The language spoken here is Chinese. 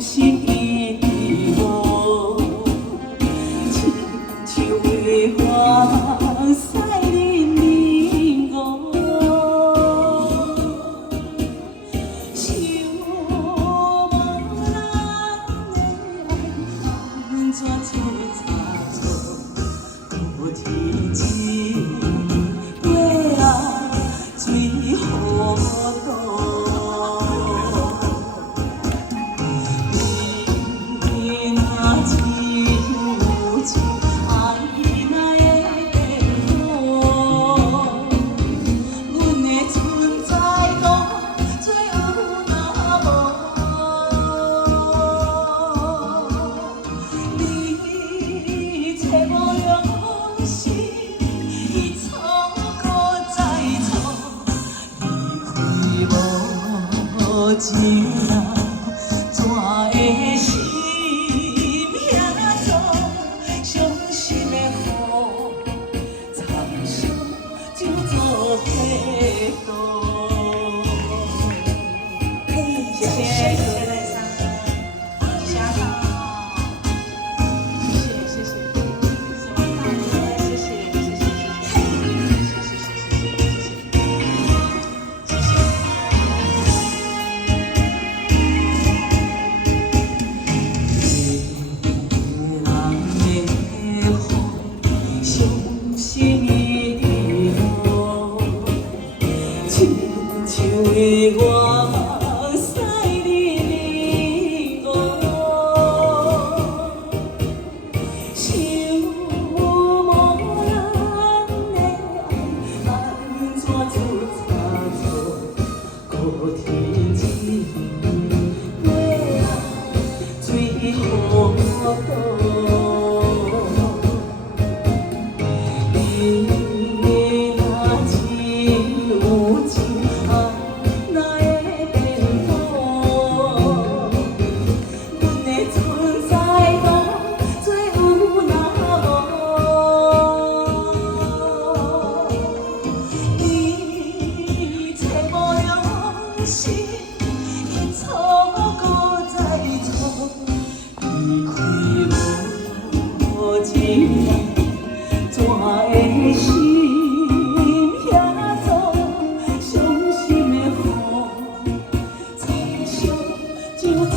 心遗忘，亲像花花赛人人我，想无人的爱安怎出差错，无天际月啊水糊涂。 情啊，怎会心遐重？伤心的雨，惨伤就做黑洞。谢谢，谢谢赖桑，谢谢阿康，谢谢谢谢，谢谢谢谢谢谢谢谢谢谢谢谢谢谢谢谢谢谢。 亲像我赛你我，想无人的爱安怎出差错，孤天际月啊水糊涂。 心已错过再错，离开无情人，怎会心遐重？伤心的雨，惨伤就做。